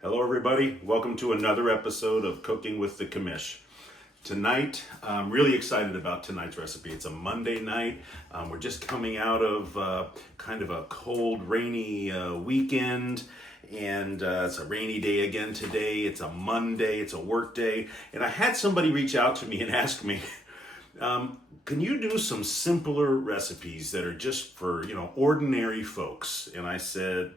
Hello everybody, welcome to another episode of Cooking with the Commish. Tonight, I'm really excited about tonight's recipe. It's a Monday night. We're just coming out of kind of a cold, rainy weekend, and it's a rainy day again today. It's a Monday, it's a work day, and I had somebody reach out to me and ask me, can you do some simpler recipes that are just for, ordinary folks? And I said,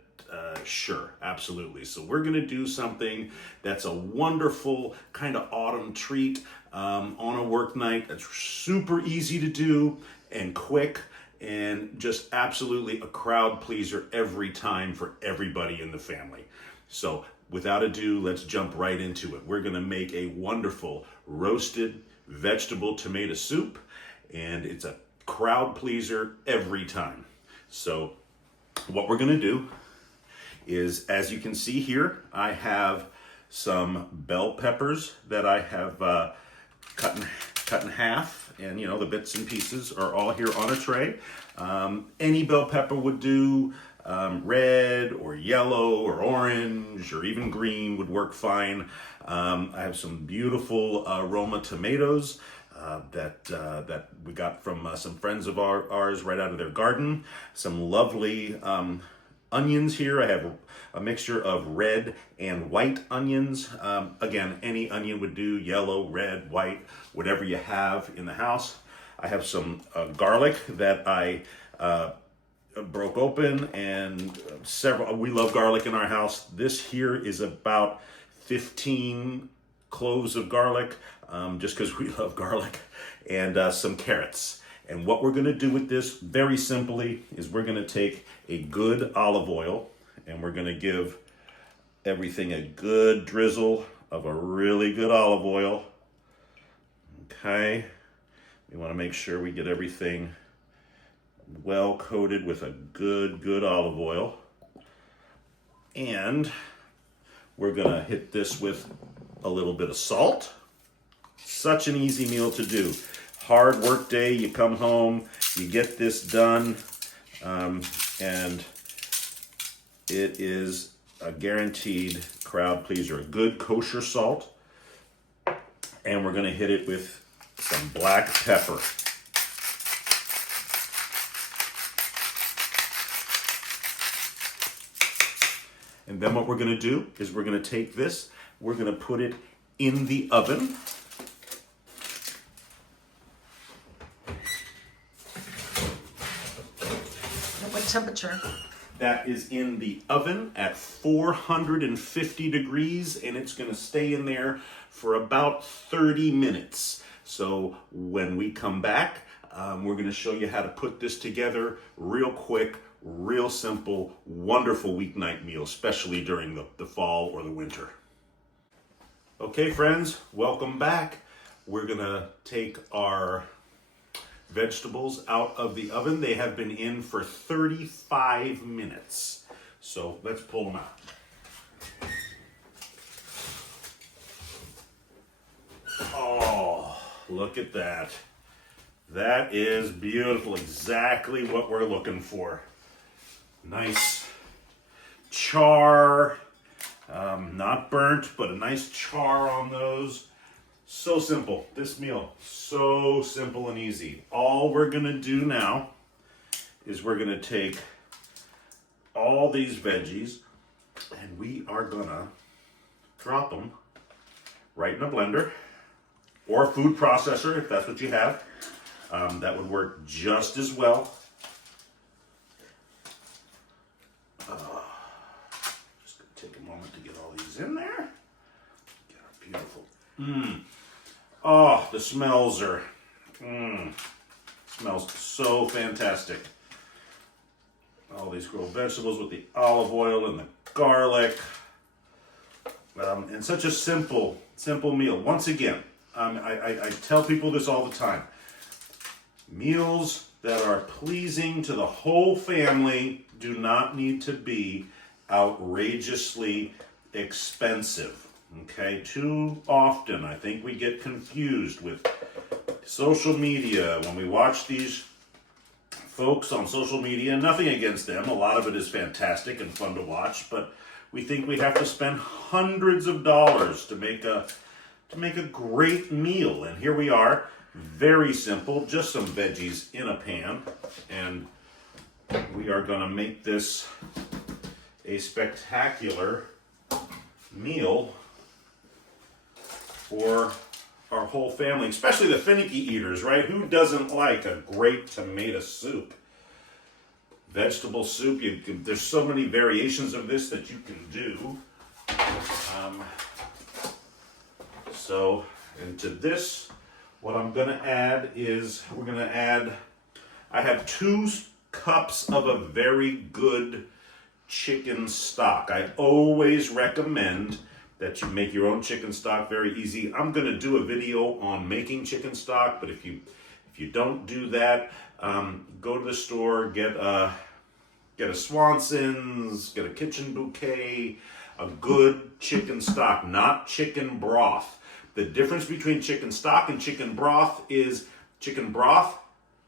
sure, absolutely. So we're going to do something that's a wonderful kind of autumn treat on a work night. That's super easy to do and quick and just absolutely a crowd pleaser every time for everybody in the family. So without ado, let's jump right into it. We're going to make a wonderful roasted vegetable tomato soup, and it's a crowd pleaser every time. So what we're going to do is, as you can see here, I have some bell peppers that I have cut in half, and the bits and pieces are all here on a tray. Any bell pepper would do. Red or yellow or orange or even green would work fine. I have some beautiful Roma tomatoes that we got from some friends of ours right out of their garden. Some lovely onions here. I have a mixture of red and white onions. Again, any onion would do, yellow, red, white, whatever you have in the house. I have some garlic that I broke open, and we love garlic in our house. This here is about 15 cloves of garlic, just because we love garlic, and some carrots. And what we're going to do with this, very simply, is we're going to take a good olive oil, and we're going to give everything a good drizzle of a really good olive oil. Okay. We want to make sure we get everything well coated with a good olive oil. And we're going to hit this with a little bit of salt. Such an easy meal to do. Hard work day, you come home, you get this done, and it is a guaranteed crowd pleaser. A good kosher salt, and we're going to hit it with some black pepper. And then what we're going to do is we're going to take this, we're going to put it in the oven. What temperature? That is in the oven at 450 degrees, and it's going to stay in there for about 30 minutes. So when we come back, we're going to show you how to put this together real quick, real simple, wonderful weeknight meal, especially during the fall or the winter. Okay, friends, welcome back. We're going to take our vegetables out of the oven. They have been in for 35 minutes. So let's pull them out. Oh, look at that. That is beautiful. Exactly what we're looking for. Nice char, not burnt, but a nice char on those. So simple. This meal, so simple and easy. All we're going to do now is we're going to take all these veggies and we are going to drop them right in a blender or a food processor if that's what you have. That would work just as well. Just going to take a moment to get all these in there. Get our beautiful. Oh, the smells are, smells so fantastic. All these grilled vegetables with the olive oil and the garlic. And such a simple meal. Once again, I tell people this all the time. Meals that are pleasing to the whole family do not need to be outrageously expensive. Okay, too often I think we get confused with social media when we watch these folks on social media. Nothing against them, a lot of it is fantastic and fun to watch, but we think we have to spend hundreds of dollars to make a great meal. And here we are, very simple, just some veggies in a pan, and we are going to make this a spectacular meal for our whole family, especially the finicky eaters, right? Who doesn't like a great tomato soup? Vegetable soup, there's so many variations of this that you can do. And to this, what I'm going to add is, I have 2 cups of a very good chicken stock. I always recommend that you make your own chicken stock, very easy. I'm going to do a video on making chicken stock, but if you don't do that, go to the store, get a Swanson's, get a Kitchen Bouquet, a good chicken stock, not chicken broth. The difference between chicken stock and chicken broth is chicken broth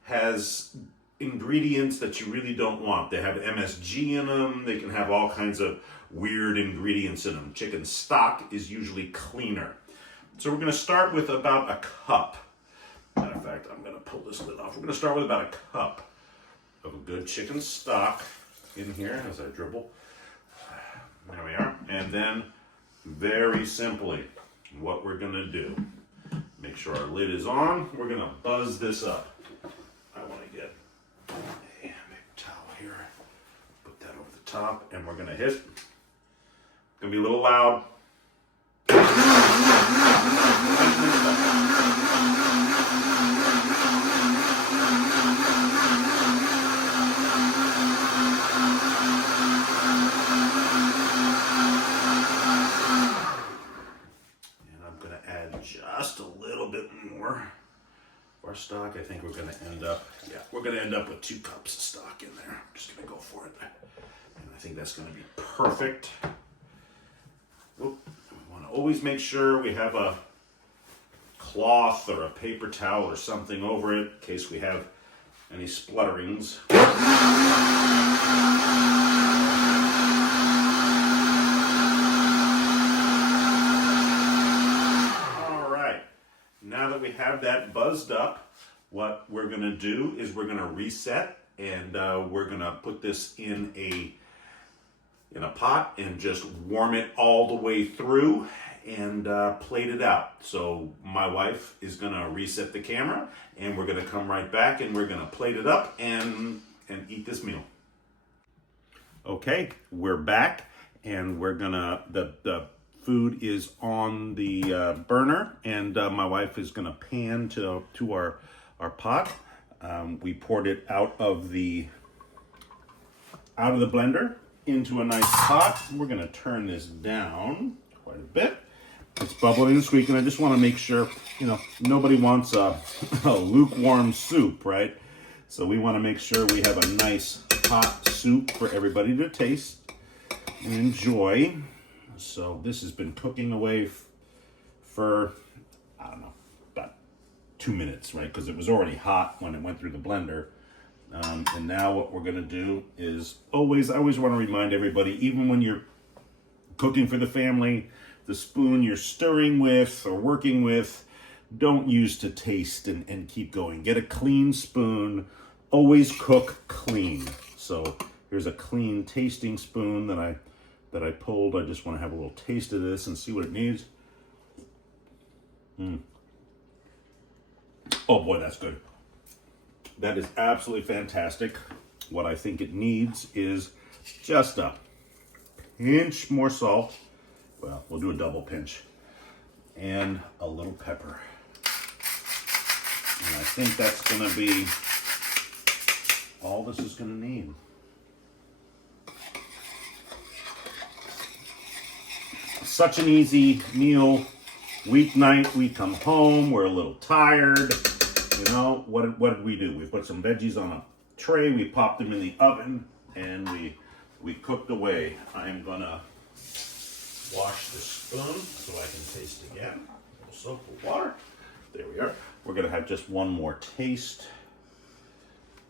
has ingredients that you really don't want. They have MSG in them. They can have all kinds of weird ingredients in them. Chicken stock is usually cleaner. So we're going to start with about a cup. Matter of fact, I'm going to pull this lid off. We're going to start with about a cup of a good chicken stock in here as I dribble. There we are. And then, very simply, what we're going to do, make sure our lid is on. We're going to buzz this up. I want to get a big towel here, put that over the top, and we're going to hit. It's going to be a little loud. Just a little bit more of our stock. I think we're going to end up, with 2 cups of stock in there. I'm just going to go for it. And I think that's going to be perfect. Oop. We want to always make sure we have a cloth or a paper towel or something over it in case we have any splutterings. Now that we have that buzzed up, what we're going to do is we're going to reset, and we're going to put this in a pot and just warm it all the way through and plate it out. So my wife is going to reset the camera, and we're going to come right back and we're going to plate it up and eat this meal. Okay, we're back, and we're going to, the food is on the burner, and my wife is going to pan to our pot. We poured it out of the blender into a nice pot. We're going to turn this down quite a bit. It's bubbling and squeaking. I just want to make sure, nobody wants a lukewarm soup, right? So we want to make sure we have a nice hot soup for everybody to taste and enjoy. So this has been cooking away for, I don't know, about 2 minutes, right? Because it was already hot when it went through the blender. And now what we're going to do is I always want to remind everybody, even when you're cooking for the family, the spoon you're stirring with or working with, don't use to taste and keep going. Get a clean spoon. Always cook clean. So here's a clean tasting spoon that I pulled. I just want to have a little taste of this and see what it needs. Oh boy, that's good. That is absolutely fantastic. What I think it needs is just a pinch more salt. Well, we'll do a double pinch. And a little pepper. And I think that's going to be all this is going to need. Such an easy meal. Weeknight, we come home, we're a little tired. What did we do? We put some veggies on a tray, we popped them in the oven, and we cooked away. I'm gonna wash the spoon so I can taste again. A little soap with water. There we are. We're gonna have just one more taste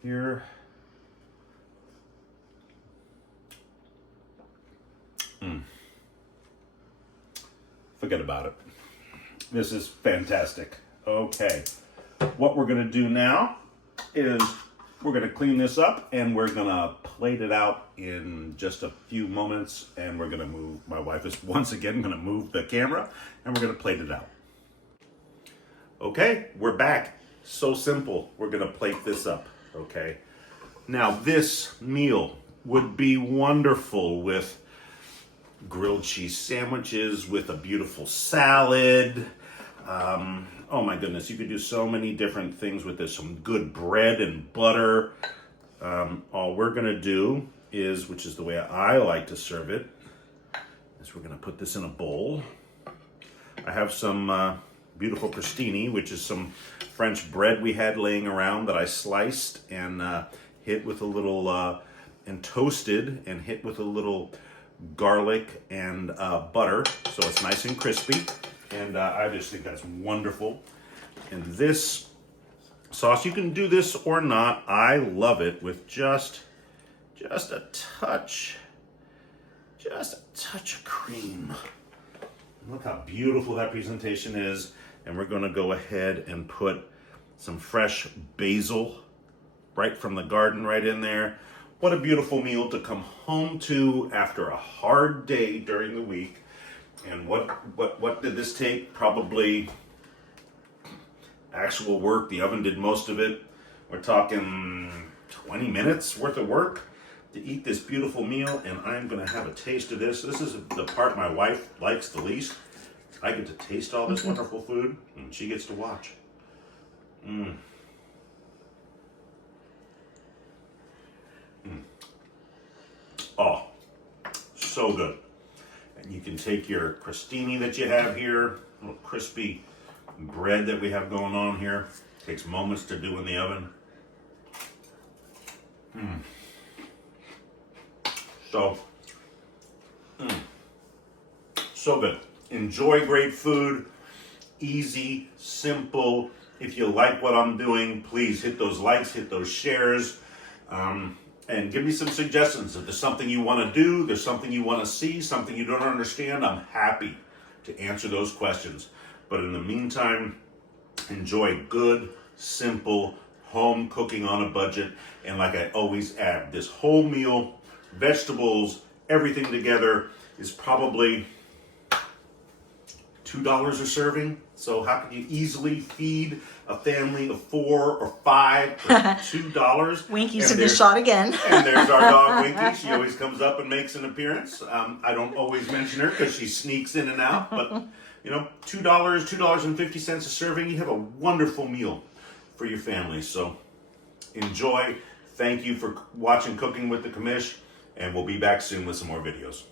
here. Forget about it. This is fantastic. Okay, what we're gonna do now is we're gonna clean this up and we're gonna plate it out in just a few moments, and we're gonna move, my wife is once again gonna move the camera, and we're gonna plate it out. Okay, we're back. So simple. We're gonna plate this up, okay? Now this meal would be wonderful with grilled cheese sandwiches, with a beautiful salad. Oh my goodness, you could do so many different things with this. Some good bread and butter. All we're gonna do is, which is the way I like to serve it, is we're gonna put this in a bowl. I have some beautiful crostini, which is some French bread we had laying around that I sliced and hit with a little, and toasted and hit with a little garlic and butter, so it's nice and crispy. And I just think that's wonderful. And this sauce, you can do this or not. I love it with just a touch of cream. Look how beautiful that presentation is. And we're gonna go ahead and put some fresh basil right from the garden right in there. What a beautiful meal to come home to after a hard day during the week. And what did this take? Probably actual work. The oven did most of it. We're talking 20 minutes worth of work to eat this beautiful meal, and I'm gonna have a taste of this. This is the part my wife likes the least. I get to taste all this wonderful food, and she gets to watch. Oh, so good. And you can take your crostini that you have here, a little crispy bread that we have going on here. Takes moments to do in the oven. So good. Enjoy great food. Easy, simple. If you like what I'm doing, please hit those likes, hit those shares. And give me some suggestions. If there's something you want to do, there's something you want to see, something you don't understand, I'm happy to answer those questions. But in the meantime, enjoy good, simple, home cooking on a budget. And like I always add, this whole meal, vegetables, everything together is probably $2 a serving. So how can you easily feed a family of 4 or 5 for $2? Winky's in the shot again. And there's our dog Winky. She always comes up and makes an appearance. I don't always mention her because she sneaks in and out. But you know, $2, $2.50 a serving. You have a wonderful meal for your family. So enjoy. Thank you for watching Cooking with the Commish, and we'll be back soon with some more videos.